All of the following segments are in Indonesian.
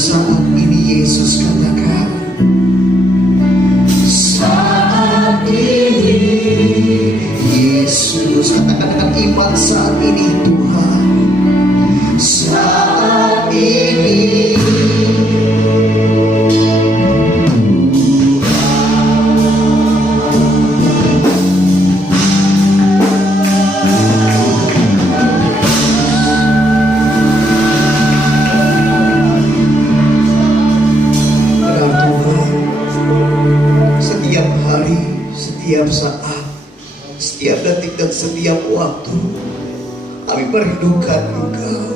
saat ini Yesus katakan, saat ini Yesus, katakan dengan iman, saat ini Tuhan, saat ini setiap saat, setiap detik dan setiap waktu kami merindukan Engkau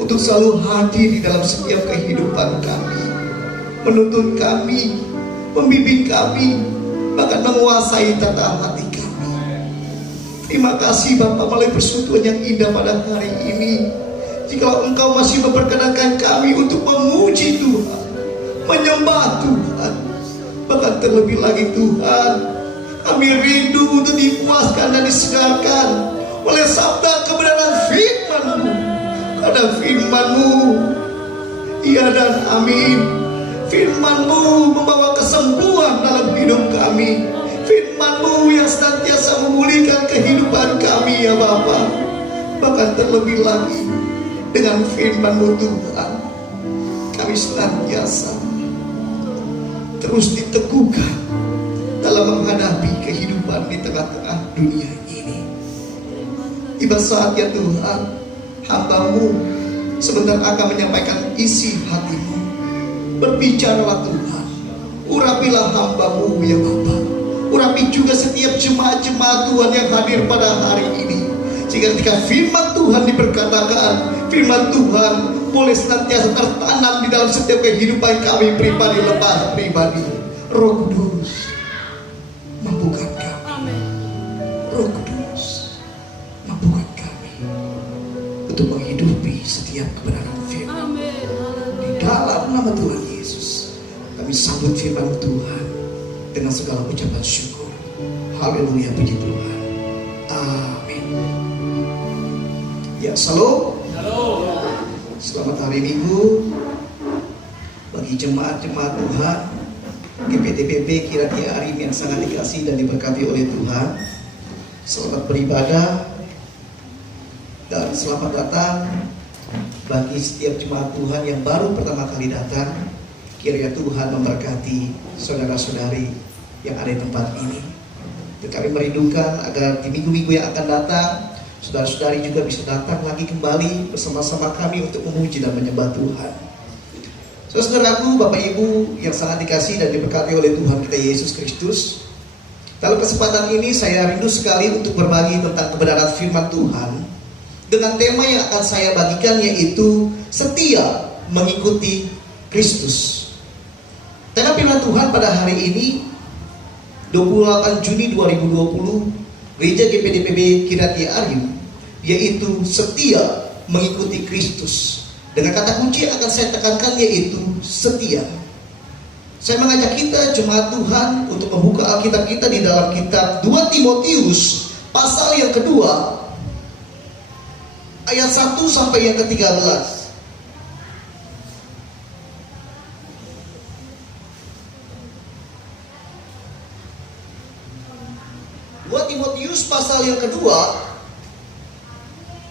untuk selalu hadir di dalam setiap kehidupan kami, menuntun kami, membimbing kami, bahkan menguasai tata hati kami. Terima kasih Bapa melalui persekutuan yang indah pada hari ini. Jikalau Engkau masih memperkenankan kami untuk memuji Tuhan, menyembah Tuhan, bahkan terlebih lagi Tuhan, kami rindu untuk dipuaskan dan disegarkan oleh sabda kebenaran firman-Mu. Karena firman-Mu, iya dan amin. Firman-Mu membawa kesembuhan dalam hidup kami. Firman-Mu yang senantiasa memulihkan kehidupan kami ya Bapa. Bahkan terlebih lagi dengan firman-Mu Tuhan, kami senantiasa terus diteguhkan dalam menghadapi kehidupan di tengah-tengah dunia ini. Tiba saatnya Tuhan, hamba-Mu sebentar akan menyampaikan isi hati-Mu. Berbicaralah Tuhan, urapilah hamba-Mu ya Bapa. Urapi juga setiap jemaat-jemaat Tuhan yang hadir pada hari ini, sehingga ketika firman Tuhan diperkatakan, firman Tuhan boleh senantiasa tertanam di dalam setiap kehidupan kami pribadi lepas pribadi. Roh Kudus, mampukan kami. Roh Kudus, mampukan kami untuk menghidupi setiap kebenaran firman. Di dalam nama Tuhan Yesus, kami sambut firman Tuhan dengan segala ucapan syukur. Haleluya, puji Tuhan. Amin. Ya, shalom. Selamat hari Minggu bagi jemaat-jemaat Tuhan GPTPB Kirati Arim yang sangat dikasihi dan diberkati oleh Tuhan. Selamat beribadah dan selamat datang bagi setiap jemaat Tuhan yang baru pertama kali datang. Kiranya Tuhan memberkati saudara-saudari yang ada di tempat ini. Dan kami merindukan agar di minggu-minggu yang akan datang, saudara-saudari juga bisa datang lagi kembali bersama-sama kami untuk memuji dan menyembah Tuhan. Saudaraku, Bapak Ibu yang sangat dikasihi dan diberkati oleh Tuhan kita Yesus Kristus, dalam kesempatan ini saya rindu sekali untuk berbagi tentang kebenaran firman Tuhan dengan tema yang akan saya bagikan, yaitu setia mengikuti Kristus. Tema firman Tuhan pada hari ini 28 Juni 2020 Gereja GPDPB Kirati Arim, yaitu setia mengikuti Kristus. Dengan kata kunci yang akan saya tekankan, yaitu setia. Saya mengajak kita jemaat Tuhan untuk membuka Alkitab kita di dalam kitab 2 Timotius pasal yang kedua ayat 1 sampai yang ke-13. 2 Timotius pasal yang kedua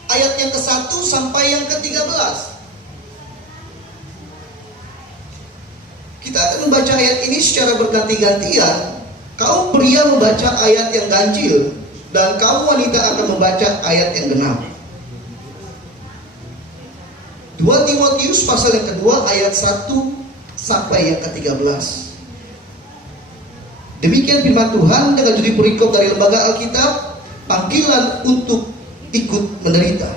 ayat yang ke-1 sampai yang ke-13. Kita akan membaca ayat ini secara berganti-gantian. Kaum pria membaca ayat yang ganjil dan kaum wanita akan membaca ayat yang genap. 2 Timotius pasal yang kedua ayat 1 sampai yang ke-13. Demikian firman Tuhan dengan judul perikop dari Lembaga Alkitab, panggilan untuk ikut menderita.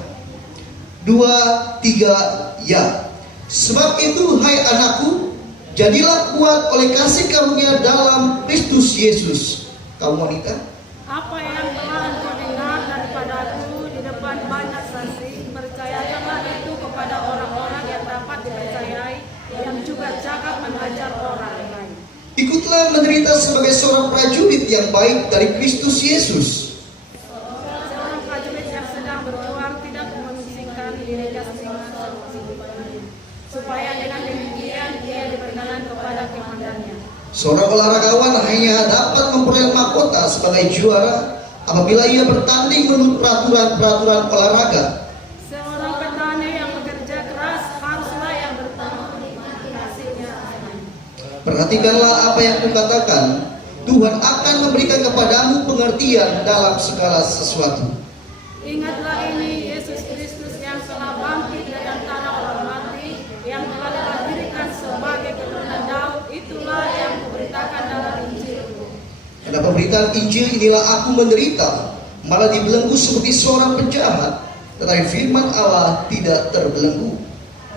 2, 3, ya. Sebab itu hai anakku, jadilah kuat oleh kasih karunia dalam Kristus Yesus. Kaum wanita, apa yang telah engkau dengar daripadaku di depan banyak saksi, percayakanlah itu kepada orang-orang yang dapat dipercayai, yang juga cakap mengajar orang lain. ikutlah menderita sebagai seorang prajurit yang baik dari Kristus Yesus. Seorang prajurit yang sedang berjuang tidak memusingkan dirinya sendiri, supaya dengan kepada komandannya. Seorang olahragawan hanya dapat memperoleh mahkota sebagai juara apabila ia bertanding menurut peraturan olahraga. Seorang petani yang bekerja keras haruslah yang bertemu hasilnya. Perhatikanlah apa yang kukatakan. Tuhan akan memberikan kepadamu pengertian dalam segala sesuatu. Ingatlah ini, Yesus Kristus yang telah bangkit dari antara orang mati, yang telah dilahirkan sebagai keturunan Daud, itulah yang kuberitakan dalam Injilku. Karena pemberitaan Injil inilah aku menderita, malah dibelenggu seperti seorang penjahat, tetapi firman Allah tidak terbelenggu.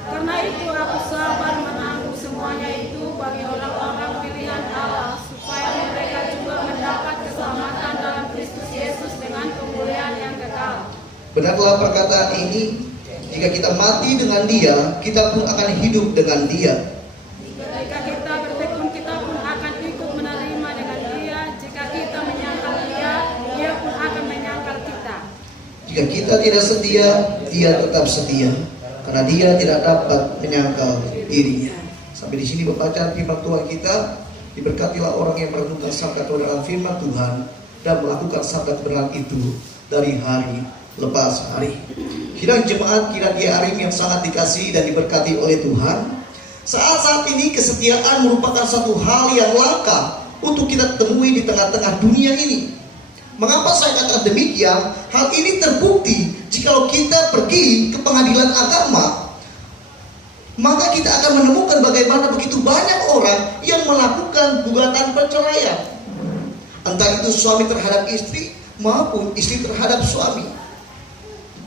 Karena itu aku sabar menanggung semuanya itu bagi orang-orang pilihan Allah, supaya mereka juga mendapat keselamatan dalam Kristus Yesus dengan kemuliaan yang kekal. Benarlah perkataan ini, jika kita mati dengan Dia, kita pun akan hidup dengan Dia. Jika kita bertekun, kita pun akan ikut menerima dengan Dia. Jika kita menyangkal Dia, Dia pun akan menyangkal kita. Jika kita tidak setia, Dia tetap setia, karena Dia tidak dapat menyangkal dirinya. Sampai di sini pembacaan firman Tuhan kita. Diberkatilah orang yang merenungkan sabda kebenaran firman Tuhan dan melakukan sabda kebenaran itu dari hari lepas hari. Sidang jemaat Kirati Arim yang sangat dikasihi dan diberkati oleh Tuhan, saat ini kesetiaan merupakan satu hal yang langka untuk kita temui di tengah-tengah dunia ini. Mengapa saya katakan demikian? Hal ini terbukti jikalau kita pergi ke pengadilan agama, maka kita akan menemukan bagaimana begitu banyak orang yang melakukan gugatan perceraian. Entah itu suami terhadap istri maupun istri terhadap suami.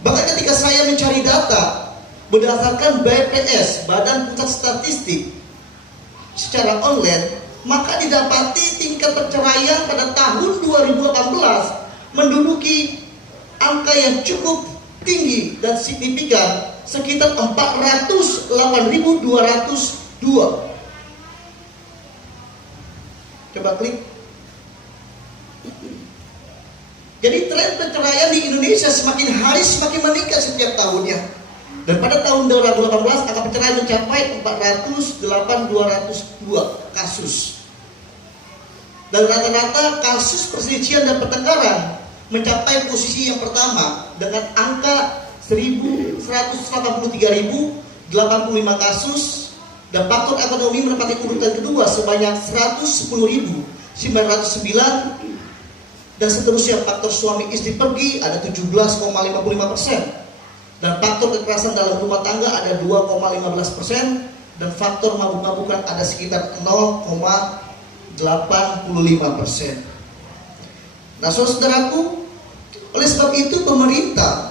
Bahkan ketika saya mencari data berdasarkan BPS, Badan Pusat Statistik, secara online, maka didapati tingkat perceraian pada tahun 2018 menduduki angka yang cukup tinggi dan signifikan, sekitar 408.202. Coba klik. Jadi tren perceraian di Indonesia semakin hari semakin meningkat setiap tahunnya. Dan pada tahun 2018 angka perceraian mencapai 408.202 kasus. Dan rata-rata kasus perselisihan dan pertengkaran mencapai posisi yang pertama dengan angka 183.085 kasus, dan faktor ekonomi menempati urutan kedua sebanyak 110.909, dan seterusnya. Faktor suami istri pergi ada 17,55%, dan faktor kekerasan dalam rumah tangga ada 2,15%, dan faktor mabuk-mabukan ada sekitar 0,85%. Nah, saudaraku, oleh sebab itu pemerintah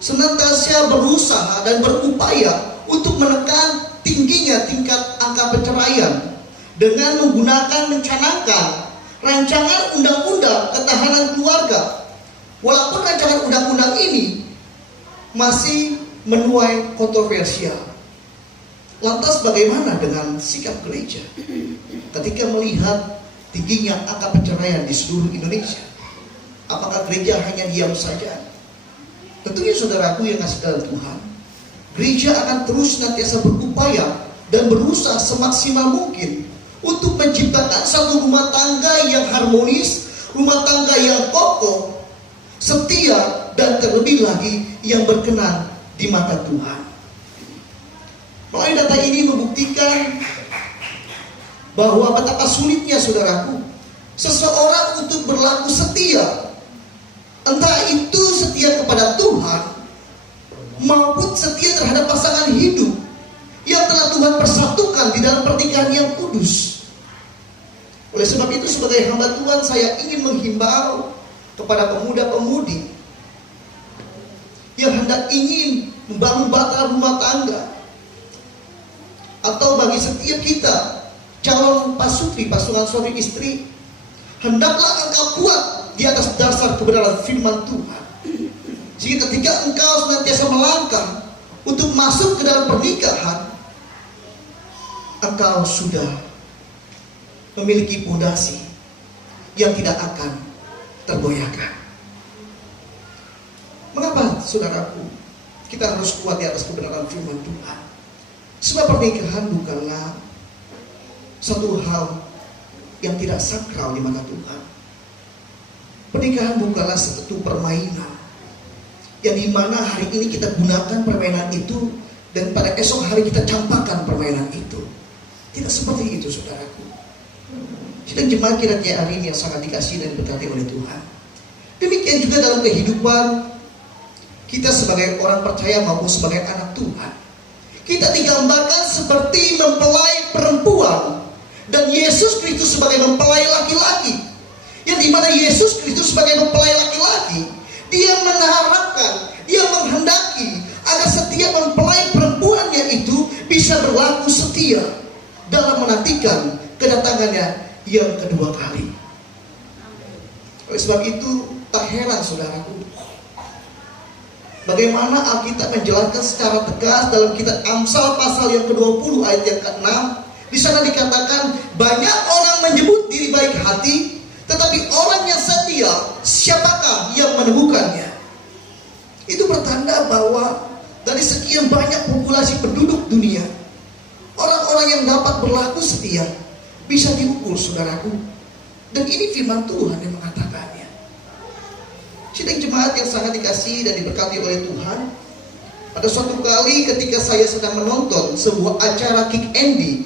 senantiasa berusaha dan berupaya untuk menekan tingginya tingkat angka perceraian dengan mencanangkan rancangan undang-undang ketahanan keluarga. Walaupun rancangan undang-undang ini masih menuai kontroversial. Lantas bagaimana dengan sikap gereja ketika melihat tingginya angka perceraian di seluruh Indonesia? Apakah gereja hanya diam saja? Tentunya saudaraku yang kasih dalam Tuhan, gereja akan terus nantiasa berupaya dan berusaha semaksimal mungkin untuk menciptakan satu rumah tangga yang harmonis, rumah tangga yang kokoh, setia, dan terlebih lagi yang berkenan di mata Tuhan. Melalui data ini membuktikan bahwa betapa sulitnya saudaraku seseorang untuk berlaku setia, entah itu setia kepada Tuhan maupun setia terhadap pasangan hidup yang telah Tuhan persatukan di dalam pernikahan yang kudus. Oleh sebab itu, sebagai hamba Tuhan, saya ingin menghimbau kepada pemuda-pemudi yang hendak ingin membangun batara rumah tangga, atau bagi setiap kita calon pasutri, pasangan suami istri, hendaklah engkau kuat di atas dasar kebenaran firman Tuhan. Sehingga ketika engkau senantiasa melangkah untuk masuk ke dalam pernikahan, engkau sudah memiliki fondasi yang tidak akan tergoyahkan. Mengapa saudaraku kita harus kuat di atas kebenaran firman Tuhan? Sebab pernikahan bukanlah satu hal yang tidak sakral di mata Tuhan. Pernikahan bukanlah satu permainan yang dimana hari ini kita gunakan permainan itu dan pada esok hari kita campakkan permainan itu. Tidak seperti itu, saudaraku. Sidang jemaat kiranya hari ini yang sangat dikasihi dan diberkati oleh Tuhan. Demikian juga dalam kehidupan kita sebagai orang percaya maupun sebagai anak Tuhan. Kita digambarkan seperti mempelai perempuan dan Yesus Kristus sebagai mempelai laki-laki. Yang dimana Yesus Kristus sebagai mempelai laki-laki, Dia mengharapkan, Dia menghendaki agar setiap mempelai perempuannya itu bisa berlaku setia dalam menantikan kedatangannya yang kedua kali. Oleh sebab itu, tak heran saudaraku, bagaimana Alkitab menjelaskan secara tegas dalam kitab Amsal pasal yang ke-20 ayat yang ke-6. Di sana dikatakan, banyak orang menyebut diri baik hati, tetapi orang yang setia, siapakah yang menemukannya? Itu bertanda bahwa dari sekian banyak populasi penduduk dunia, orang-orang yang dapat berlaku setia bisa diukur, saudaraku. Dan ini firman Tuhan yang mengatakannya. Sidang jemaat yang sangat dikasihi dan diberkati oleh Tuhan, pada suatu kali ketika saya sedang menonton sebuah acara Kick Andy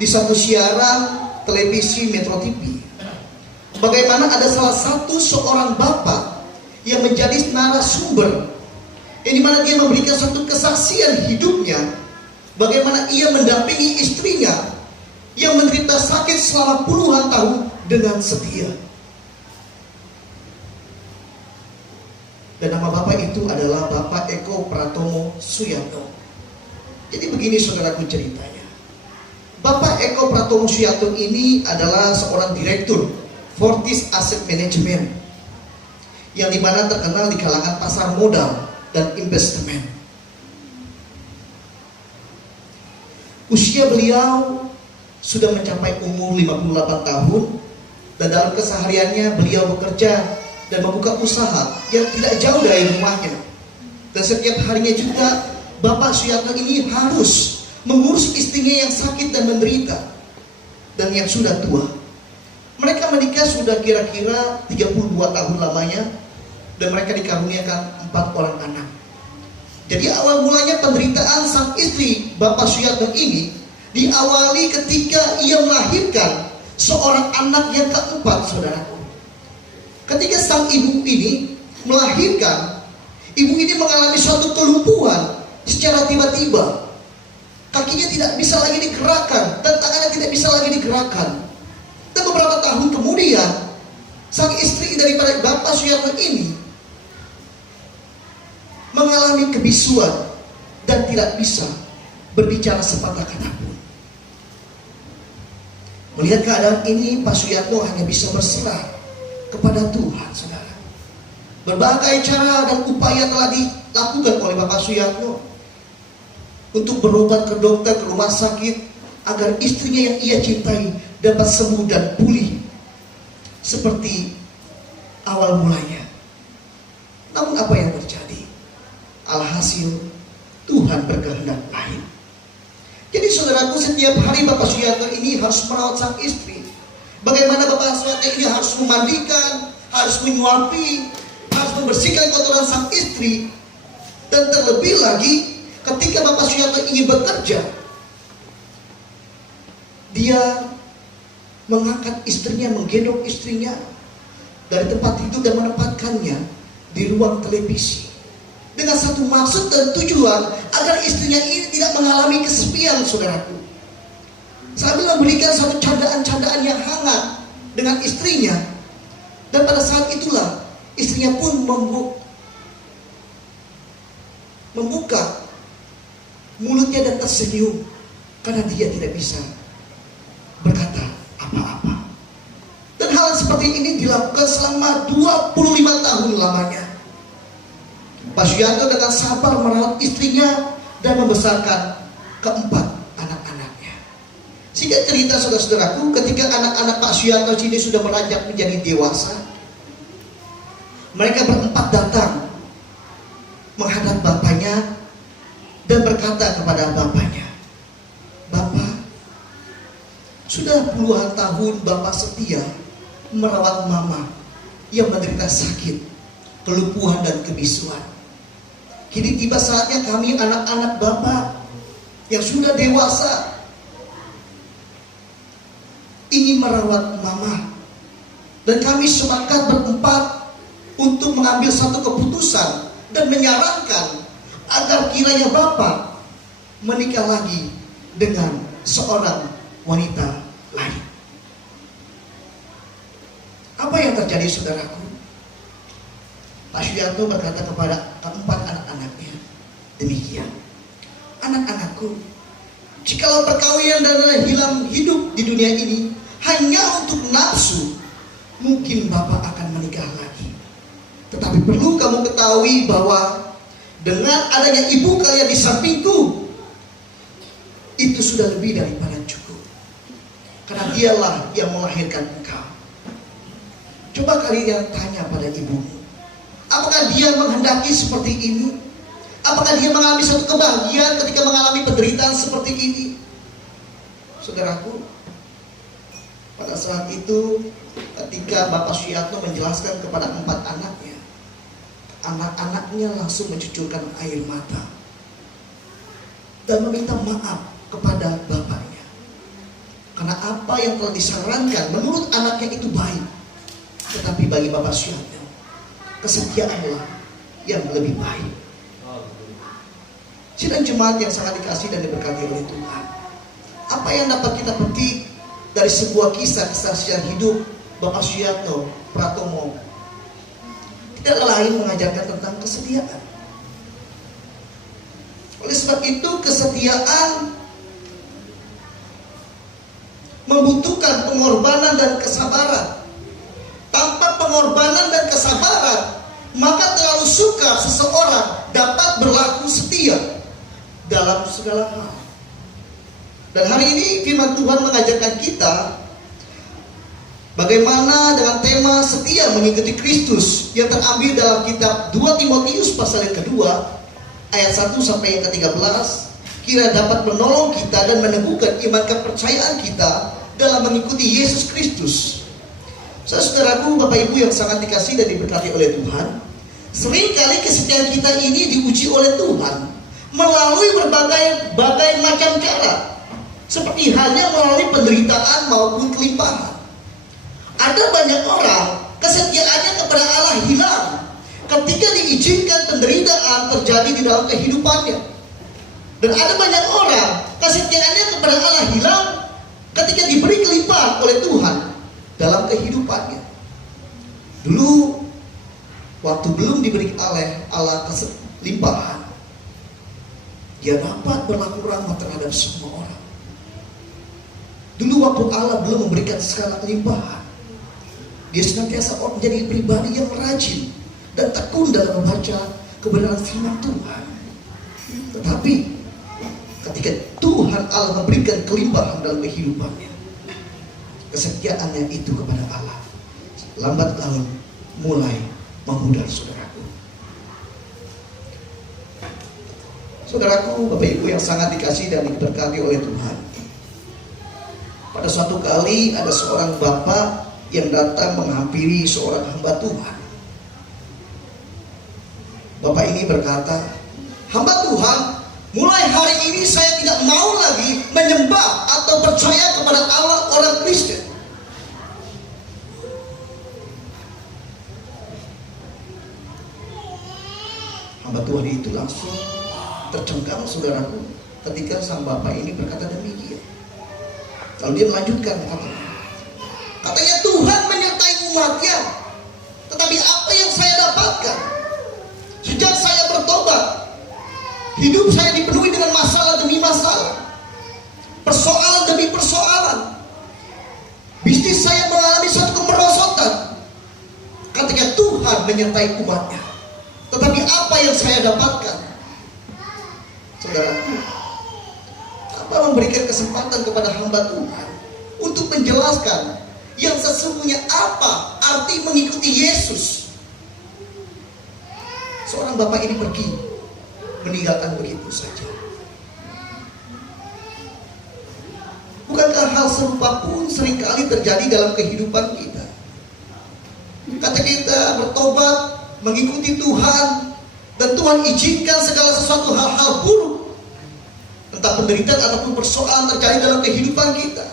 di satu siaran televisi Metro TV, bagaimana ada salah satu seorang bapak yang menjadi narasumber, yang dimana dia memberikan satu kesaksian hidupnya, bagaimana ia mendampingi istrinya yang menderita sakit selama puluhan tahun dengan setia. Dan nama bapak itu adalah Bapak Eko Pratomo Suyatno. Jadi begini saudaraku ceritanya. Bapak Eko Pratomo Suyatno ini adalah seorang direktur Fortis Asset Management, yang dimana terkenal di kalangan pasar modal dan investment. Usia beliau sudah mencapai umur 58 tahun, dan dalam kesehariannya beliau bekerja dan membuka usaha yang tidak jauh dari rumahnya. Dan setiap harinya juga Bapak Suyatno ini harus mengurus istrinya yang sakit dan menderita dan yang sudah tua. Mereka menikah sudah kira-kira 32 tahun lamanya, dan mereka dikaruniakan 4 orang anak. Jadi awal mulanya penderitaan sang istri Bapak Suyatno ini diawali ketika ia melahirkan seorang anak yang keempat, saudaraku. Ketika sang ibu ini melahirkan, ibu ini mengalami suatu kelumpuhan secara tiba-tiba. Kakinya tidak bisa lagi digerakkan dan tangannya tidak bisa lagi digerakkan. Dan beberapa tahun kemudian, sang istri daripada Bapak Suyatno ini mengalami kebisuan dan tidak bisa berbicara sepatah kata pun. Melihat keadaan ini, Pak Suyatno hanya bisa berserah kepada Tuhan, saudara. Berbagai cara dan upaya telah dilakukan oleh Bapak Suyatno untuk berobat ke dokter, ke rumah sakit, agar istrinya yang ia cintai dapat sembuh dan pulih seperti awal mulanya. Namun apa yang terjadi? Alhasil Tuhan berkehendak lain. Jadi saudaraku, setiap hari Bapak Suyatno ini harus merawat sang istri. Bagaimana Bapak Suyatno ini harus memandikan, harus menyuapi, harus membersihkan kotoran sang istri. Dan terlebih lagi ketika Bapak Suyatno ingin bekerja, dia mengangkat istrinya, menggendong istrinya dari tempat tidur dan menempatkannya di ruang televisi, dengan satu maksud dan tujuan agar istrinya ini tidak mengalami kesepian, saudaraku. Sambil memberikan satu candaan-candaan yang hangat dengan istrinya. Dan pada saat itulah istrinya pun membuka mulutnya dan tersenyum, karena dia tidak bisa berkata apa-apa. Dan hal seperti ini dilakukan selama 25 tahun lamanya. Pak Suyatno dengan sabar merawat istrinya dan membesarkan keempat anak-anaknya. Sehingga cerita saudara-saudaraku, ketika anak-anak Pak Suyatno ini sudah beranjak menjadi dewasa, mereka berempat datang menghadap bapaknya dan berkata kepada bapaknya, "Bapak, Sudah puluhan tahun Bapak setia merawat mama yang menderita sakit, kelumpuhan dan kebisuan. Kini tiba saatnya kami anak-anak Bapak yang sudah dewasa ingin merawat mama. Dan kami sepakat berempat untuk mengambil satu keputusan dan menyarankan agar kiranya Bapak menikah lagi dengan seorang wanita lain. Apa yang terjadi, saudaraku? Pak Suyanto berkata kepada keempat anak-anaknya, demikian, anak-anakku, jikalau perkawinan dan hilang hidup di dunia ini hanya untuk nafsu, mungkin Bapak akan menikah lagi. Tetapi perlu kamu ketahui bahwa dengan adanya ibu kalian di sampingku, itu sudah lebih daripada cukup. Karena dialah yang melahirkan engkau. Coba kalian tanya pada ibumu, apakah dia menghendaki seperti ini? Apakah dia mengalami suatu kebahagiaan ketika mengalami penderitaan seperti ini? Saudaraku, pada saat itu ketika Bapak Suyanto menjelaskan kepada 4 anaknya, anak-anaknya langsung mencucurkan air mata dan meminta maaf kepada bapaknya. Karena apa yang telah disarankan menurut anaknya itu baik, tetapi bagi Bapak Suyanto, kesetiaanlah yang lebih baik. Sidang jemaat yang sangat dikasihi dan diberkati oleh Tuhan, apa yang dapat kita petik dari sebuah kisah kesaksian hidup Bapak Suyanto Pratomo? Tidak lain mengajarkan tentang kesetiaan. Oleh sebab itu, kesetiaan membutuhkan pengorbanan dan kesabaran. Tanpa pengorbanan dan kesabaran, maka terlalu sukar seseorang dapat berlaku setia dalam segala hal. Dan hari ini firman Tuhan mengajarkan kita bagaimana dengan tema setia mengikuti Kristus yang terambil dalam kitab 2 Timotius pasal yang kedua ayat 1 sampai yang ke-13, kira dapat menolong kita dan meneguhkan iman kepercayaan kita dalam mengikuti Yesus Kristus. Saudaraku, Bapak Ibu yang sangat dikasihi dan diberkati oleh Tuhan, seringkali kesetiaan kita ini diuji oleh Tuhan melalui berbagai macam cara, seperti halnya melalui penderitaan maupun kelimpahan. Ada banyak orang kesetiaannya kepada Allah hilang ketika diizinkan penderitaan terjadi di dalam kehidupannya. Dan ada banyak orang kesetiaannya kepada Allah hilang ketika diberi kelimpahan oleh Tuhan dalam kehidupannya. Dulu waktu belum diberi oleh Allah kelimpahan, dia dapat berlaku ramah terhadap semua orang. Dulu waktu Allah belum memberikan segala kelimpahan, dia senantiasa menjadi pribadi yang rajin dan tekun dalam membaca kebenaran firman Tuhan. Tetapi ketika Tuhan Allah memberikan kelimpahan dalam kehidupannya, kesetiaannya itu kepada Allah lambat laun mulai memudar, saudaraku. Saudaraku, Bapak Ibu yang sangat dikasihi dan diberkati oleh Tuhan, pada suatu kali ada seorang bapak yang datang menghampiri seorang hamba Tuhan. Bapak ini berkata, hamba Tuhan, mulai hari ini saya tidak mau lagi menyembah atau percaya kepada Allah orang Kristen. Hamba Tuhan itu langsung tercengang, saudaraku, ketika sang bapak ini berkata demikian. Lalu dia melanjutkan katanya Tuhan menyertai umatnya, tetapi apa yang saya dapatkan sejak saya bertobat, hidup saya dipenuhi dengan masalah demi masalah, persoalan demi persoalan. Bisnis saya mengalami suatu kemerosotan ketika Tuhan menyertai umatnya. Tetapi apa yang saya dapatkan? Saudaraku, apa memberikan kesempatan kepada hamba Tuhan untuk menjelaskan yang sesungguhnya apa arti mengikuti Yesus. Seorang bapak ini pergi, meninggalkan begitu saja. Bukankah hal serupa pun seringkali terjadi dalam kehidupan kita? Kata kita bertobat, mengikuti Tuhan, dan Tuhan izinkan segala sesuatu hal-hal buruk, entah penderitaan ataupun persoalan terjadi dalam kehidupan kita.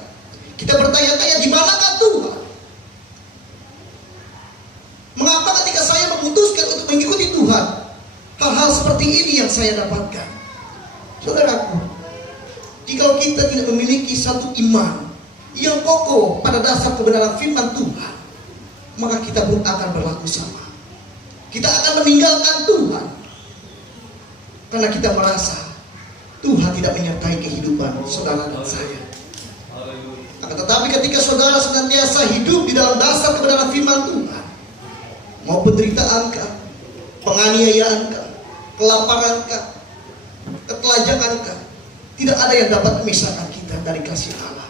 Kita bertanya-tanya, di manakah Tuhan? Mengapa ketika saya memutuskan untuk mengikuti Tuhan, hal-hal seperti ini yang saya dapatkan? Saudaraku, jika kita tidak memiliki satu iman yang kokoh pada dasar kebenaran firman Tuhan, maka kita pun akan berlaku sama. Kita akan meninggalkan Tuhan karena kita merasa Tuhan tidak menyertai kehidupan saudara dan saya. Akan tetapi ketika saudara senantiasa hidup di dalam dasar kebenaran firman Tuhan, mau penderitaankah, penganiayaankah, kelaparankah, ketelajangankah, tidak ada yang dapat memisahkan kita dari kasih Allah.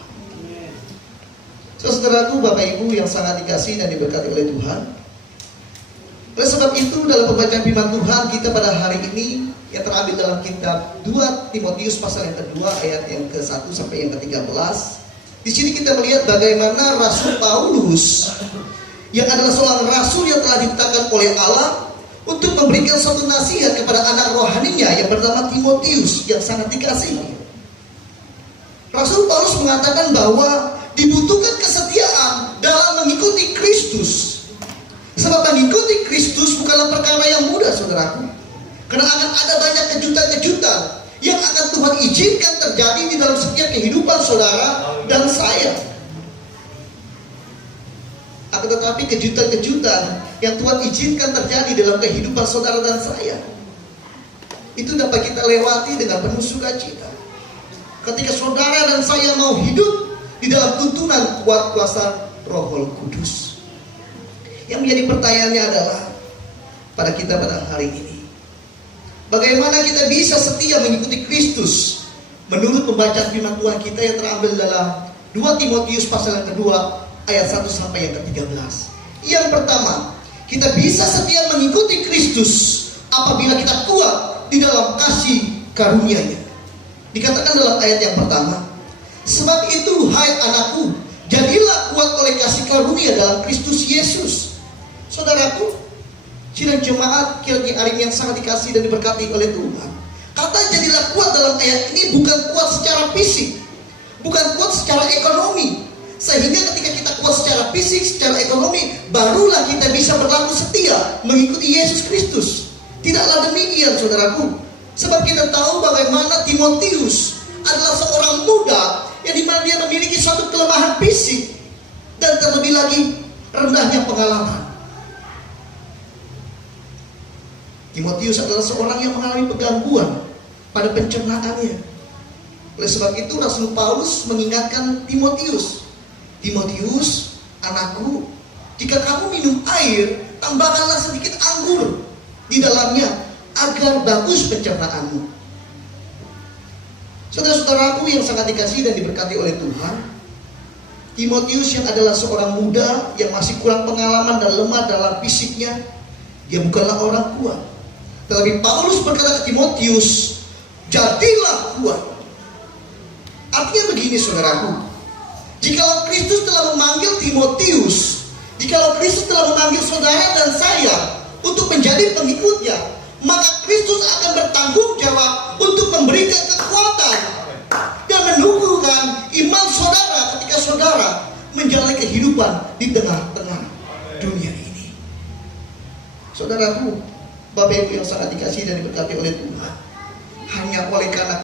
Saudaraku, Bapak Ibu yang sangat dikasihi dan diberkati oleh Tuhan, oleh sebab itu dalam pembacaan firman Tuhan kita pada hari ini yang terambil dalam kitab 2 Timotius pasal yang kedua ayat yang ke-1 sampai yang ke-13. Di sini kita melihat bagaimana Rasul Paulus yang adalah seorang rasul yang telah ditetapkan oleh Allah untuk memberikan suatu nasihat kepada anak rohaninya yang bernama Timotius yang sangat dikasihi. Rasul Paulus mengatakan bahwa dibutuhkan kesetiaan dalam mengikuti Kristus. Sebab mengikuti Kristus bukanlah perkara yang mudah, saudaraku. Karena akan ada banyak kejutan-kejutan yang akan Tuhan izinkan terjadi di dalam setiap kehidupan saudara dan saya. Akan tetapi kejutan-kejutan yang Tuhan izinkan terjadi dalam kehidupan saudara dan saya, itu dapat kita lewati dengan penuh sukacita. Ketika saudara dan saya mau hidup di dalam tuntunan kuat kuasa Roh Kudus. Yang menjadi pertanyaannya adalah pada kita pada hari ini, bagaimana kita bisa setia mengikuti Kristus menurut pembacaan firman Tuhan kita yang terambil dalam 2 Timotius pasal yang kedua ayat 1 sampai yang ke-13. Yang pertama, kita bisa setia mengikuti Kristus apabila kita kuat di dalam kasih karunia-Nya. Dikatakan dalam ayat yang pertama, sebab itu hai anakku, jadilah kuat oleh kasih karunia dalam Kristus Yesus. Saudaraku, sidang jemaat kiranya hari yang sangat dikasihi dan diberkati oleh Tuhan, kata jadilah kuat dalam ayat ini bukan kuat secara fisik, bukan kuat secara ekonomi, sehingga ketika kita kuat secara fisik, secara ekonomi, barulah kita bisa berlaku setia mengikuti Yesus Kristus. Tidaklah demikian, saudaraku. Sebab kita tahu bagaimana Timotius adalah seorang muda yang dimana dia memiliki suatu kelemahan fisik dan terlebih lagi rendahnya pengalaman. Timotius adalah seorang yang mengalami penggangguan pada pencernaannya. Oleh sebab itu Rasul Paulus mengingatkan Timotius, Timotius, anakku, jika kamu minum air, tambahkanlah sedikit anggur di dalamnya agar bagus pencernaanmu. Saudara-saudaraku yang sangat dikasihi dan diberkati oleh Tuhan, Timotius yang adalah seorang muda yang masih kurang pengalaman dan lemah dalam fisiknya, dia bukanlah orang kuat. Tetapi Paulus berkata ke Timotius, jadilah kuat. Artinya begini, saudaraku, jikalau Kristus telah memanggil Timotius, jikalau Kristus telah memanggil saudara dan saya untuk menjadi pengikutnya, maka Kristus akan bertanggung jawab untuk memberikan kekuatan dan menumbuhkan iman saudara ketika saudara menjalani kehidupan di tengah-tengah dunia ini. Saudaraku, Bapak Ibu yang sangat dikasihi dan diberkati oleh Tuhan, hanya oleh karena